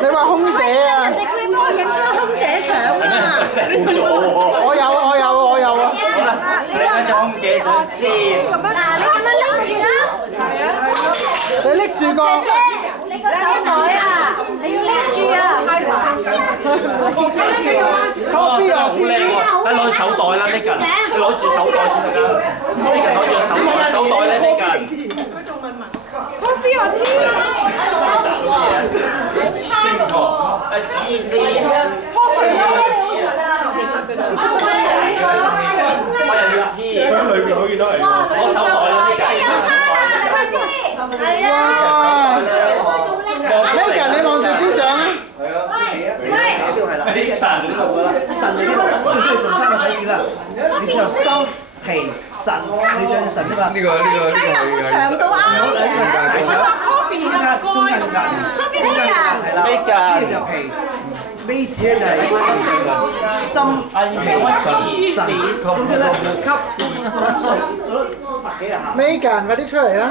你話空姐啊？人哋叫你幫我影張空姐相啊！我有啊！好啦，嚟一張空姐相先。嗱，你咁樣拎住啦。係啊。你拎住個。姐，你個手袋啊，你要拎住啊。Coffee 啊！好靚喎，攞住手袋啦，呢近，你攞住手袋先得㗎。呢近攞住手袋咧，呢近。Coffee or tea？箱裏邊可以都係攞手袋啦，呢近。Megan，你望住邊張啊？呢近神嗰啲路，我唔中意做3個手指啦。你上心皮神，你將神啊嘛。呢個長到啱嘅。我話 coffee 啊，中間用㗎。 coffee 咩啊？係啦，呢個就皮。尾字咧就係心皮神，咁即係咧吸。Megan，快啲出嚟啦！